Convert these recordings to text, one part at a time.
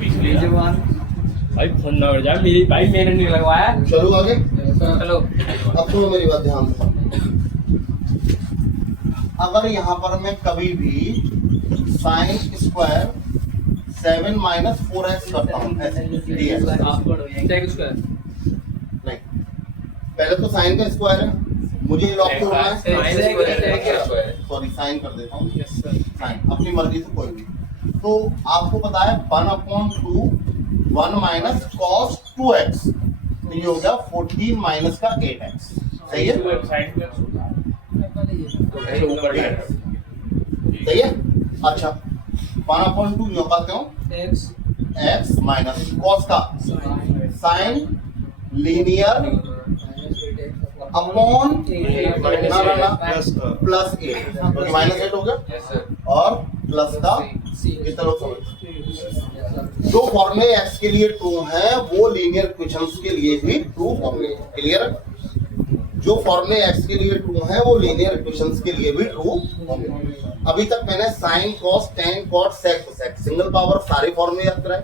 भाई फोन ना उड़ जाए मेरी, भाई मैंने नहीं लगवाया। चलो आगे। चलो अब सुनो मेरी बात ध्यान से। अगर यहाँ पर मैं कभी भी साइन स्क्वायर 7 माइनस 4x करता हूँ ऐसे dx, नहीं पहले तो साइन का स्क्वायर है, मुझे लॉग क्यों होना है, सॉरी साइन कर देता हूँ, साइन अपनी मर्जी से कोई भी। तो आपको पता है 1/2 1 माइनस कॉस 2x, तो ये हो गया 14 माइनस का 8x, सही है, सही है। अच्छा 1/2 यो पाते हो x माइनस कॉस का साइन लीनियर अपॉन प्लस 8, क्योंकि माइनस 8 हो गया और प्लस का कितना लोग समझ। जो फॉर्मूले x के लिए ट्रू है वो लीनियर इक्वेशंस के लिए भी ट्रू होंगे, क्लियर। जो फॉर्मूले x के लिए ट्रू है वो लीनियर इक्वेशंस के लिए भी ट्रू होंगे। अभी तक मैंने sine cos tan cot sec cosec single power सारे फॉर्मूले याद कराए,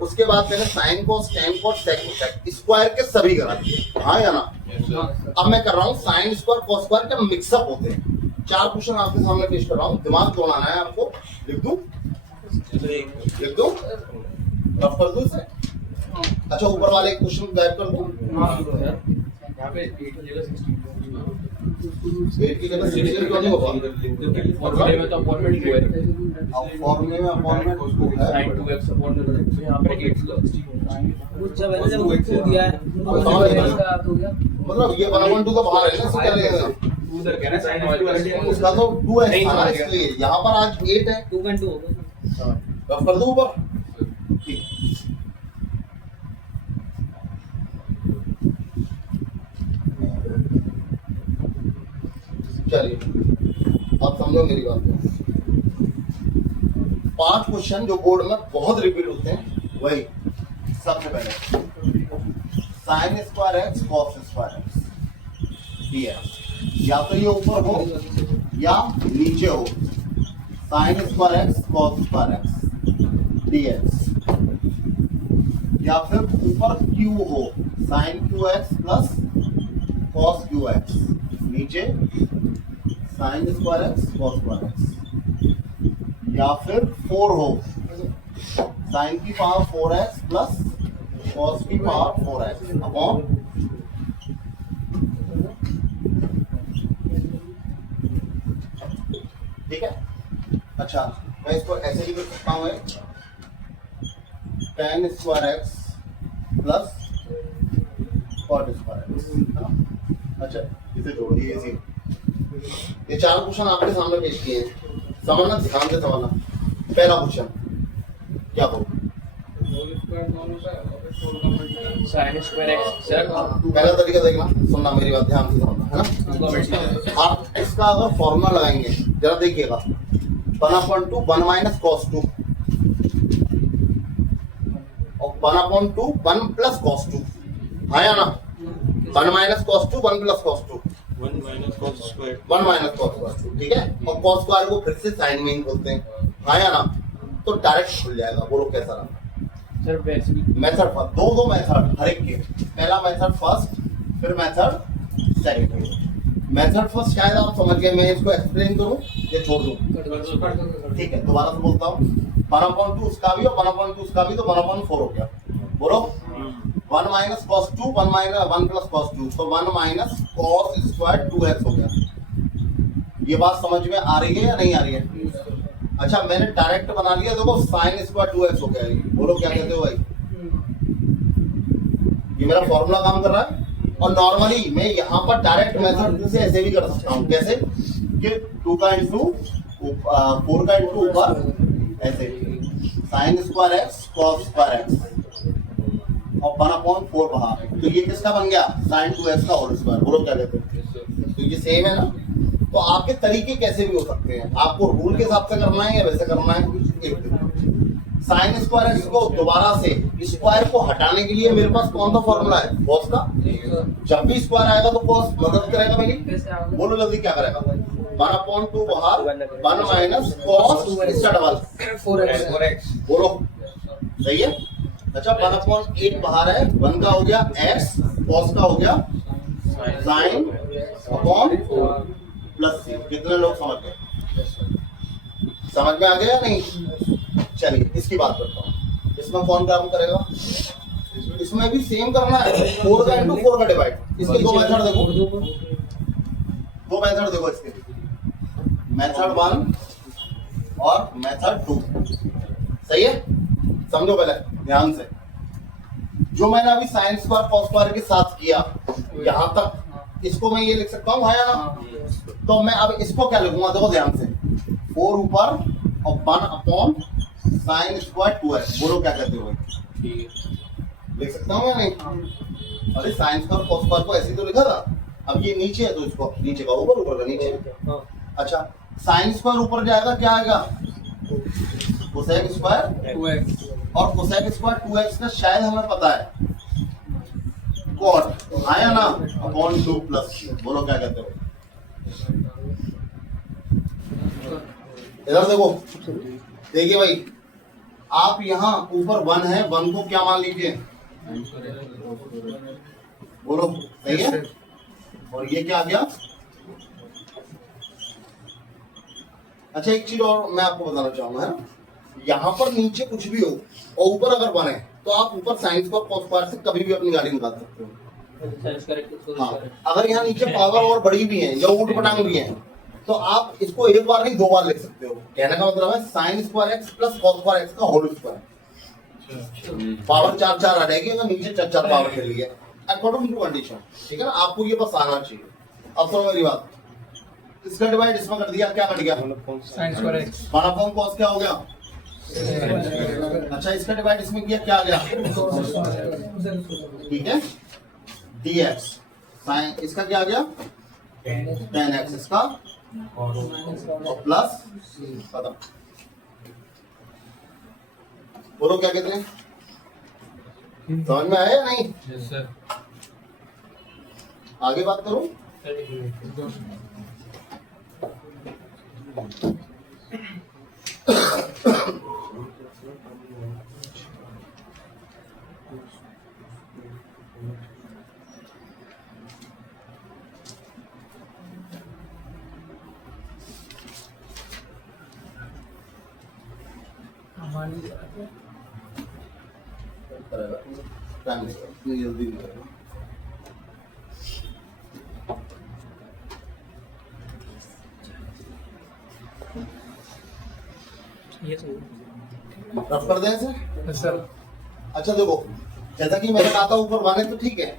उसके बाद मैंने sine cos tan cot sec cosec square के सभी करा दिए, हाँ या ना। अब मैं कर रहा हूँ साइन स्क्वायर कॉस स्क्वायर के मिक्सअप होते हैं। 4 क्वेश्चन आपके सामने पेश कर रहा हूँ, दिमाग दौड़ाना है आपको। लिख दूं रफ कर दूं इसे। अच्छा ऊपर वाले क्वेश्चन गायब कर दूं, यहाँ पे 8 की जगह 16 क्यों नहीं होगा? फॉर्मूले में तो अपॉइंटमेंट को है, अब फॉर्मूले में अपॉइंटमेंट को है, sin 2x अपॉन यहाँ पे 8 जब मैंने जब उसको दिया है मतलब ये 1/2 तो बाहर है ना, इसको क्या लेगा उधर कह रहा है sin उसका तो 2x था ना, इसलिए यहाँ पर आज 8 है, 2.2 होगा। रफ कर दूं ऊपर। ठीक चलिए अब समझो मेरी बात को। 5 क्वेश्चन जो बोर्ड में बहुत रिपीट होते हैं वही। सबसे पहले sine square x cos square x dx, या तो ये ऊपर हो या नीचे हो, sine square x cos square x dx, या फिर ऊपर q हो sine q x plus cos q x, नीचे sine square x cos square x, या फिर 4 हो साइन की पावर 4x प्लस कॉस की पावर 4x अपॉन ठीक है। अच्छा मैं इसको ऐसे भी लिख सकता हूँ, tan square x plus cot square x. अच्छा इसे जोड़ दिए इसी। ये 4 क्वेश्चन आपके सामने पेश किए हैं, समझना, ध्यान से समझना। पहला क्वेश्चन क्या हो, sin square x सर पहला तरीका देखना, सुनना मेरी बात ध्यान से समझना, है ना। आप इसका अगर फॉर्मूला लगाएंगे जरा देखिएगा, 1/2 1 माइनस कॉस 2 और 1/2 1 प्लस कॉस 2, हाँ या ना। 1 minus cos 2 1 plus cos 2 1 minus cos square 2, ठीक है। और कॉस स्क्वायर को फिर से साइन में बोलते हैं, हाँ या ना। तो डायरेक्ट खुल जाएगा, बोलो कैसा रहा सर वैसे भी मेथड फर्स्ट, दो मेथड हर एक के, पहला मेथड फर्स्ट फिर मेथड सेकंड। मेथड फर्स्ट शायद आप समझ गए, मैं इसको एक्सप्लेन करूं या छोड़ दूं? ठीक है दोबारा से बोलता हूं, 1/2 उसका भी और 1/2 उसका भी, तो 1/4 हो गया। बोलो 1 minus cos 2 1 minus 1 plus cos 2, तो 1 माइनस कॉस स्क्वायर 2x हो गया। ये बात समझ में आ रही है या नहीं आ रही है? अच्छा मैंने डायरेक्ट बना लिया, देखो साइन स्क्वायर 2x हो गया। बोलो क्या कहते हो भाई, ये मेरा फॉर्मूला काम कर रहा है। और नॉर्मली मैं यहाँ पर डायरेक्ट मेथड से ऐसे भी कर सकता हूँ, कैसे कि 2 का इंटू 4 का इंटू ऊपर ऐसे sign square x cos square x और 1/4 बाहर, तो ये किसका बन गया, साइन 2x का होल स्क्वायर। बोलो क्या कहते हो, तो ये सेम है ना। तो आपके तरीके कैसे भी हो सकते हैं, आपको रूल के हिसाब से करना है या वैसे करना है। एक साइन स्क्वायर एक्स को दोबारा से स्क्वायर को हटाने के लिए मेरे पास कौन सा फॉर्मूला है, कॉस का। जब भी स्क्वायर आएगा तो कॉस मदद करेगा मेरी, बोलो जल्दी क्या करेगा। 1/2 बाहर 1 माइनस कॉस इसका डबल 4x, बोलो सही है। अच्छा 1/8 बाहर है, 1 का हो गया x, cos का हो गया sin अपॉन प्लस c। कितने लोग समझ गए? समझ में आ गया या नहीं? चलिए इसकी बात करता हूँ। इसमें कौन काम करेगा? इसमें भी सेम करना है, 4 का इंटू 4 का डिवाइड। इसके दो मेथड देखो, दो मेथड देखो इसके, मेथड 1 और मेथड 2। सही है, समझो पहले ध्यान से। जो मैंने अभी साइन स्क्वायर कॉस स्क्वायर के साथ किया यहां तक, इसको मैं ये लिख सकता हूँ है ना? तो मैं अब इसको क्या लिखूंगा? देखो ध्यान से, 4 ऊपर और 1 अपॉन साइन स्क्वायर 2x। बोलो क्या कहते हो? लिख सकता हूँ या नहीं? अरे साइन स्क्वायर कॉस स्क्वायर को ऐसे ही तो लिखा था। अब ये नीचे है तो इसको नीचे का ऊपर, ऊपर का नीचे। अच्छा साइन स्क्वायर ऊपर जाएगा, क्या आएगा? कोसेक स्क्वायर 2x और कोसेक स्क्वायर 2x का शायद हमें पता है कॉट आया ना, अपॉन 2 प्लस। बोलो क्या कहते हो? इधर देखो, देखिए भाई, आप यहाँ ऊपर 1 है, 1 को क्या मान लीजिए? बोलो सही है। और ये क्या आ गया? अच्छा एक चीज और मैं आपको बताना चाहूंगा, है ना, यहाँ पर नीचे कुछ भी हो और ऊपर अगर 1 है तो आप ऊपर साइन स्क्वायर कॉस स्क्वायर से कभी भी अपनी गाड़ी निकाल सकते हो। हाँ, अगर यहाँ नीचे पावर और बड़ी भी है या ऊट पटांग भी है तो आप इसको एक बार नहीं 2 बार लिख सकते हो। कहने का मतलब है sign square x plus cos square x का होल स्क्वायर। पावर 4 आ जाएगी अगर नीचे 4 पावर चली है, अकॉर्डिंग टू कंडीशन। ठीक है ना, आपको ये बस आना चाहिए। अब सुनो मेरी बात, इसका डिवाइड इसमें कर दिया, क्या कट गया? sin square x 1 upon cos क्या हो गया? अच्छा इसका डिवाइड इसमें किया, क्या आ गया? ठीक है, dx साइन इसका क्या आ गया? tan x इसका और प्लस खत्म। बोलो क्या कहते हैं? समझ में आया या नहीं? आगे बात करूं? टाइम लगेगा, इतनी जल्दी नहीं करेगा। ये सही रफ कर दें इसे? सर। अच्छा देखो, जैसा कि मैंने कहा था ऊपर 1 है तो ठीक है,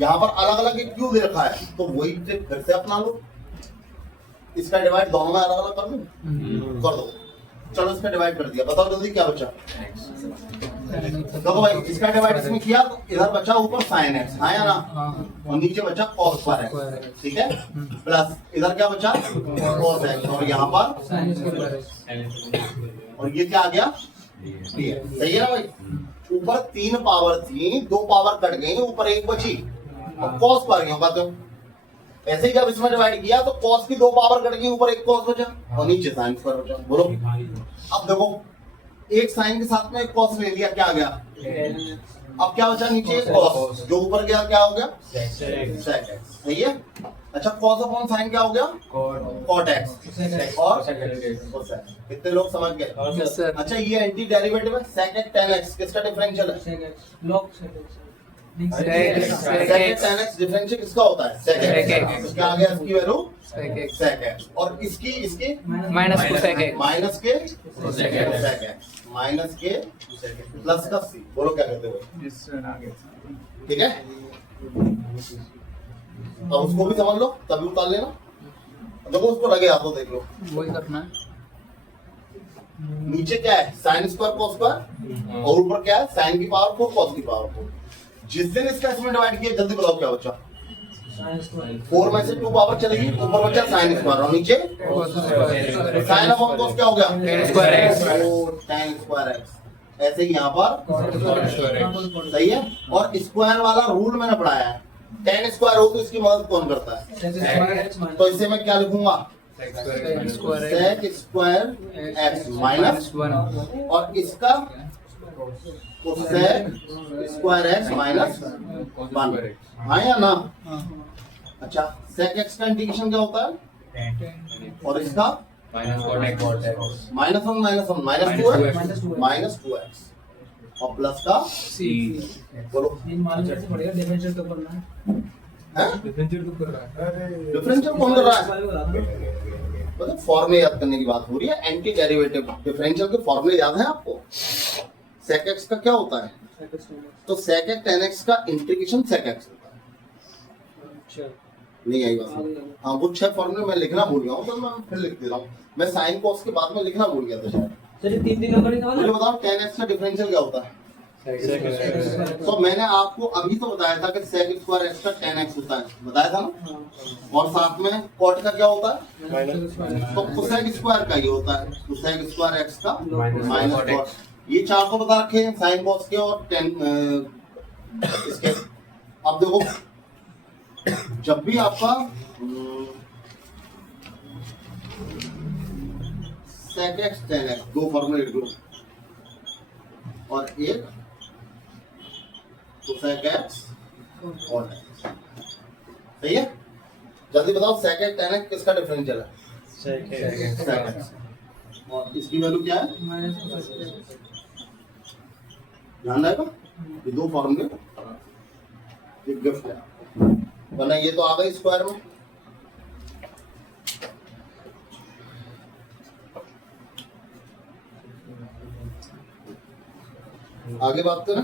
यहाँ पर अलग अलग एक क्यों दे रखा है तो वही ट्रिक फिर से अपना लो। इसका डिवाइड दोनों में अलग अलग कर दूं? कर दो। चलो इसका डिवाइड कर दिया, बताओ जल्दी क्या बचा? देखो भाई, इसका डिवाइड इसमें किया तो इधर बचा ऊपर साइन एक्स, हाँ या ना, और नीचे बचा कॉस स्क्वायर एक्स। ठीक है, प्लस इधर क्या बचा? कॉस एक्स, और यहाँ पर sin square x और ये क्या आ गया? सही है ना भाई? ऊपर 3 पावर थी, 2 पावर कट गई, ऊपर 1 बची और कॉस स्क्वायर क्यों कहते हो? ऐसे ही जब इसमें डिवाइड किया तो कॉस की 2 पावर कट गई, ऊपर 1 कॉस बचा और नीचे साइन स्क्वायर बचा। बोलो अब देखो, एक साइन के साथ में एक कॉस ले लिया, क्या आ गया? अब क्या बचा? नीचे एक कॉस, जो ऊपर गया क्या हो गया? Sec x. सही है। अच्छा कॉस अपॉन साइन क्या हो गया? कॉट एक्स और कोसेक। कितने लोग समझ गए? Yes sir. अच्छा ये एंटी डेरिवेटिव है, सेक एक्स tan x किसका डिफरेंशियल है? sec x log sec x sec x tan x differential किसका होता है? Sec Sec x. x। तो क्या आ गया इसकी value? sec x sec x. और इसकी इसके minus cosec x माइनस के सेक एक्स माइनस के प्लस का सी। बोलो क्या कहते हो? ठीक है, अब उसको भी समझ लो तभी उतार लेना। देखो उसको लगे हाथों देख लो, वही करना है। नीचे क्या है? साइन स्क्वायर कॉस स्क्वायर और ऊपर क्या है? साइन की पावर 4 कॉस की पावर 4। जिस दिन इसका इसमें डिवाइड किया, जल्दी बताओ क्या बचा? sin square 4 में से 2 पावर चलेगी, ऊपर बचा साइन स्क्वायर और नीचे साइन अपॉन कॉस क्या हो गया? tan square x tan square x. ऐसे ही यहाँ पर सही है। और स्क्वायर वाला रूल मैंने पढ़ाया है, tan स्क्वायर हो तो इसकी मदद कौन करता है? sec square x तो इसे मैं क्या लिखूंगा? sec square sec square x minus 1 और इसका cosec square x minus one, हाँ या ना? अच्छा, सेक एक्स का इंटीग्रेशन क्या होता है और इसका minus cot x minus one minus Minus 2x और प्लस का c बोलो ये मान कैसे पड़ेगा डिफरेंशियल तो करना है है डिफरेंशियल तो कर रहा है। डिफरेंशियल कौन कर रहा है? है मतलब फॉर्मूले याद करने की बात हो रही है, एंटी डेरिवेटिव डिफरेंशियल के फॉर्मूले याद है आपको? sec x का क्या होता है? तो sec x tan x का इंटीग्रेशन sec x होता है। अच्छा नहीं आई बात? हाँ, वो 6 फॉर्मूले मैं लिखना भूल गया हूँ, तो मैं फिर लिख दे रहा हूँ। मैं साइन cos के बाद में लिखना भूल गया था शायद। चलिए 3 नंबर ही मुझे बताओ tan x का डिफरेंशियल क्या होता है? तो मैंने आपको अभी तो बताया था कि sec स्क्वायर x का tan x होता है, बताया था ना? और साथ में cot का क्या होता है? तो cosec स्क्वायर का ये होता है, cosec स्क्वायर x का माइनस cot cot। ये 4 तो बता रखे हैं, साइन cos के और tan इसके। अब देखो, जब भी आपका sec x tan x दो फॉर्मूले लिख लो और एक cosec x और x, सही है? जल्दी बताओ sec x tan x किसका डिफरेंशियल है? sec x। और इसकी वैल्यू क्या है? ध्यान रहेगा, ये दो फॉर्मूले एक गिफ्ट है, वरना ये तो आ गई स्क्वायर में। आगे बात करें।